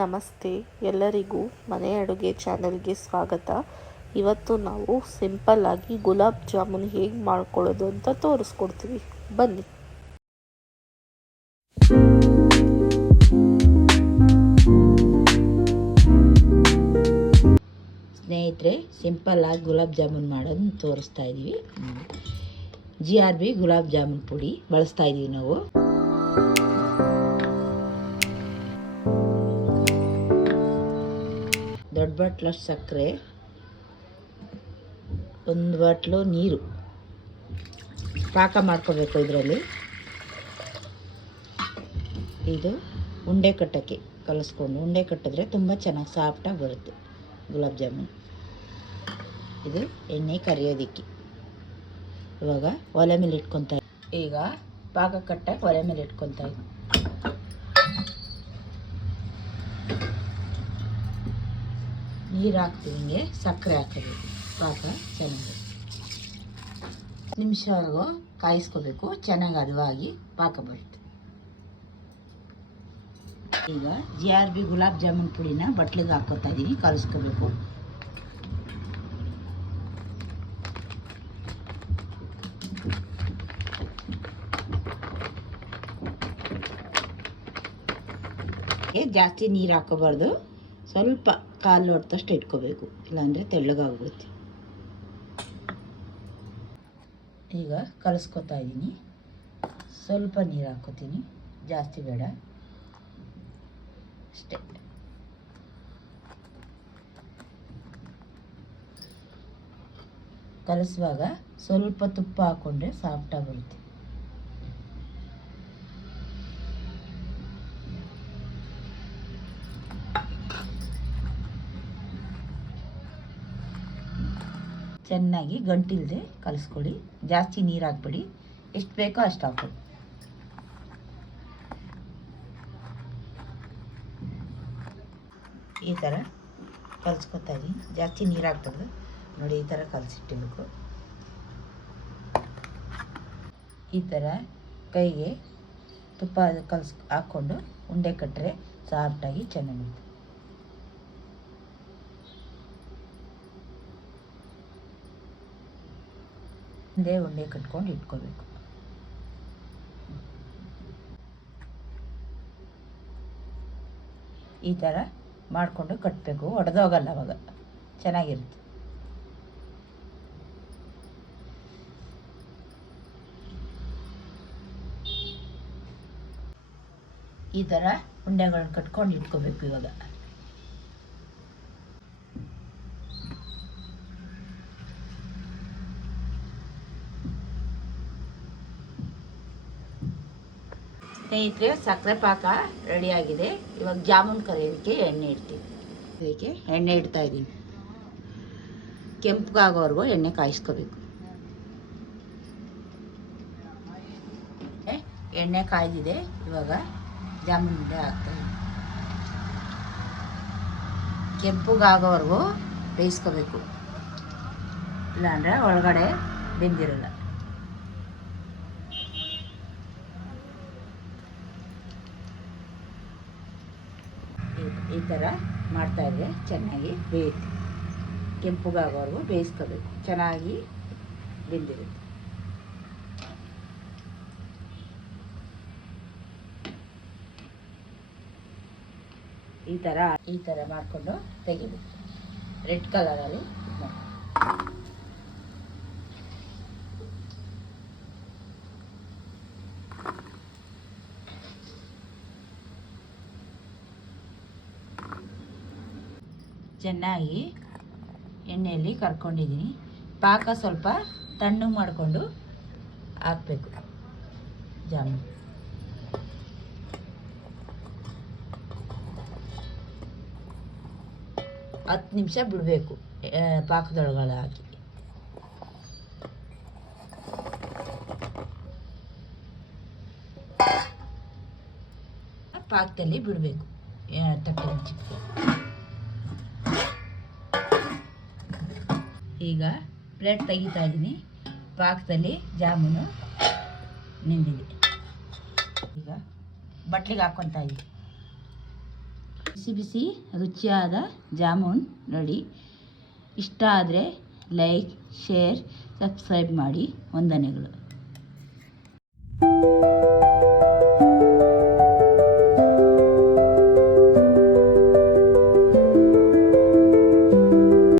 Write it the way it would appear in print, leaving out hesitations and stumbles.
ನಮಸ್ತೆ, ಎಲ್ಲರಿಗೂ ಮನೆ ಅಡುಗೆ ಚಾನಲ್ಗೆ ಸ್ವಾಗತ. ಇವತ್ತು ನಾವು ಸಿಂಪಲ್ ಆಗಿ ಗುಲಾಬ್ ಜಾಮೂನ್ ಹೇಗೆ ಮಾಡ್ಕೊಳ್ಳೋದು ಅಂತ ತೋರಿಸ್ಕೊಡ್ತೀವಿ, ಬನ್ನಿ. ಸ್ನೇಹಿತರೆ, ಸಿಂಪಲ್ ಆಗಿ ಗುಲಾಬ್ ಜಾಮೂನ್ ಮಾಡೋದನ್ನ ತೋರಿಸ್ತಾ ಇದ್ದೀವಿ. GRB ಗುಲಾಬ್ ಜಾಮೂನ್ ಪುಡಿ ಬಳಸ್ತಾ ಇದ್ದೀವಿ ನಾವು. ದೊಡ್ಡ ಬಟ್ಲಷ್ಟು ಸಕ್ಕರೆ, ಒಂದು ಬಾಟ್ಲು ನೀರು ಪಾಕ ಮಾಡ್ಕೋಬೇಕು. ಇದರಲ್ಲಿ ಇದು ಉಂಡೆ ಕಟ್ಟೋಕ್ಕೆ ಕಲಿಸ್ಕೊಂಡು ಉಂಡೆ ಕಟ್ಟಿದ್ರೆ ತುಂಬ ಚೆನ್ನಾಗಿ ಸಾಫ್ಟಾಗಿ ಬರುತ್ತೆ ಗುಲಾಬ್ ಜಾಮೂನ್. ಇದು ಎಣ್ಣೆ ಕರಿಯೋದಕ್ಕೆ. ಇವಾಗ ಒಲೆ ಮೇಲೆ ಇಟ್ಕೊತಾ ಈಗ ಪಾಕ ಕಟ್ಟಕ್ಕೆ ಒಲೆ ಮೇಲೆ ಇಟ್ಕೊತಾ ಇದ್ದೀನಿ. ನೀರು ಹಾಕ್ತೀವಿ, ಹಿಂಗೆ ಸಕ್ಕರೆ ಹಾಕಬೇಕು. ಪಾಕ ಚೆನ್ನಾಗಿ ನಿಮಿಷವರೆಗೂ ಕಾಯಿಸ್ಕೋಬೇಕು, ಚೆನ್ನಾಗಿ ಹದವಾಗಿ ಪಾಕ ಬರುತ್ತೆ. ಈಗ GRB ಗುಲಾಬ್ ಜಾಮೂನ್ ಪುಡಿನ ಬಟ್ಲಿಗೆ ಹಾಕ್ಕೊತಾ ಇದ್ದೀನಿ, ಕಲಿಸ್ಕೋಬೇಕು. ಜಾಸ್ತಿ ನೀರು ಹಾಕೋಬಾರ್ದು, ಸ್ವಲ್ಪ ಕಾಲು ಲೋಟದಷ್ಟು ಇಟ್ಕೋಬೇಕು, ಇಲ್ಲಾಂದರೆ ತೆಳ್ಳಗಾಗ್ಬಿಡುತ್ತೆ. ಈಗ ಕಲಿಸ್ಕೊತಾ ಇದ್ದೀನಿ. ಸ್ವಲ್ಪ ನೀರು ಹಾಕ್ಕೋತೀನಿ, ಜಾಸ್ತಿ ಬೇಡ, ಅಷ್ಟೇ. ಕಲಿಸುವಾಗ ಸ್ವಲ್ಪ ತುಪ್ಪ ಹಾಕ್ಕೊಂಡ್ರೆ ಸಾಫ್ಟಾಗಿ ಬರುತ್ತೆ. ಚೆನ್ನಾಗಿ ಗಂಟಿಲ್ಲದೆ ಕಲಿಸ್ಕೊಳ್ಳಿ. ಜಾಸ್ತಿ ನೀರು ಹಾಕ್ಬಿಡಿ, ಎಷ್ಟು ಬೇಕೋ ಅಷ್ಟು ಹಾಕ್ಕೊಳ್ಳಿ. ಈ ಥರ ಕಲಿಸ್ಕೊತಾ ಇದ್ದೀನಿ, ಜಾಸ್ತಿ ನೀರು ಹಾಕ್ಬಾರ್ದು. ನೋಡಿ, ಈ ಥರ ಕಲಸಿಟ್ಟಿರ್ಬೇಕು. ಈ ಥರ ಕೈಗೆ ತುಪ್ಪ ಹಾಕ್ಕೊಂಡು ಉಂಡೆ ಕಟ್ಟರೆ ಸಾಫ್ಟಾಗಿ ಚೆನ್ನಾಗಿರುತ್ತೆ. ಒಂದೇ ಉಂಡೆ ಕಟ್ಕೊಂಡು ಇಟ್ಕೋಬೇಕು. ಈ ಥರ ಮಾಡಿಕೊಂಡು ಕಟ್ಟಬೇಕು, ಒಡೆದೋಗಲ್ಲ, ಅವಾಗ ಚೆನ್ನಾಗಿರುತ್ತೆ. ಈ ಥರ ಉಂಡೆಗಳನ್ನ ಕಟ್ಕೊಂಡು ಇಟ್ಕೋಬೇಕು. ಇವಾಗ ಸ್ನೇಹಿತರೆ, ಸಕ್ಕರೆ ಪಾಕ ರೆಡಿಯಾಗಿದೆ. ಇವಾಗ ಜಾಮೂನ್ ಕರಿಯೋದಕ್ಕೆ ಎಣ್ಣೆ ಇಡ್ತೀವಿ. ಇದಕ್ಕೆ ಎಣ್ಣೆ ಇಡ್ತಾ ಇದ್ದೀನಿ. ಕೆಂಪಗಾಗೋವರೆಗೂ ಎಣ್ಣೆ ಕಾಯಿಸ್ಕೋಬೇಕು. ಎಣ್ಣೆ ಕಾಯ್ದಿದೆ, ಇವಾಗ ಜಾಮೂನ್ ಉಂಡೆ ಹಾಕ್ತಾಯಿದ್ದೀನಿ. ಕೆಂಪಗಾಗೋವರೆಗೂ ಬೇಯಿಸ್ಕೋಬೇಕು, ಇಲ್ಲಾಂದರೆ ಒಳಗಡೆ ಬೆಂದಿರಲ್ಲ. ಈ ಥರ ಮಾಡ್ತಾಯಿದ್ರೆ ಚೆನ್ನಾಗಿ ಬೇಯುತ್ತೆ. ಕೆಂಪಗಾಗೋವರೆಗೂ ಬೇಯಿಸ್ಕೋಬೇಕು, ಚೆನ್ನಾಗಿ ಬೆಂದಿರುತ್ತೆ. ಈ ಥರ ಮಾಡಿಕೊಂಡು ತೆಗಿಬೇಕು. ರೆಡ್ ಕಲರಲ್ಲಿ ಚೆನ್ನಾಗಿ ಎಣ್ಣೆಯಲ್ಲಿ ಕರ್ಕೊಂಡಿದ್ದೀನಿ. ಪಾಕ ಸ್ವಲ್ಪ ತಣ್ಣಗೆ ಮಾಡಿಕೊಂಡು ಹಾಕಬೇಕು ಜಾಮೂನ್. ಹತ್ತು ನಿಮಿಷ ಬಿಡಬೇಕು ಪಾಕದೊಳಗಡೆ ಹಾಕಿ. ಪಾಕದಲ್ಲಿ ಬಿಡಬೇಕು, ತಟ್ಟೆ ಮುಚ್ಚಿ. ಈಗ ಪ್ಲೇಟ್ ತೆಗಿತಾ ಇದ್ದೀನಿ. ಪಾಕದಲ್ಲಿ ಜಾಮೂನು ನೆಂದಿದೆ. ಈಗ ಬಟ್ಲಿಗೆ ಹಾಕ್ಕೊತಾ ಇದ್ದೀನಿ. ಬಿಸಿ ಬಿಸಿ ರುಚಿಯಾದ ಜಾಮೂನ್ ರೆಡಿ. ಇಷ್ಟ ಆದರೆ ಲೈಕ್, ಶೇರ್, ಸಬ್ಸ್ಕ್ರೈಬ್ ಮಾಡಿ. ವಂದನೆಗಳು.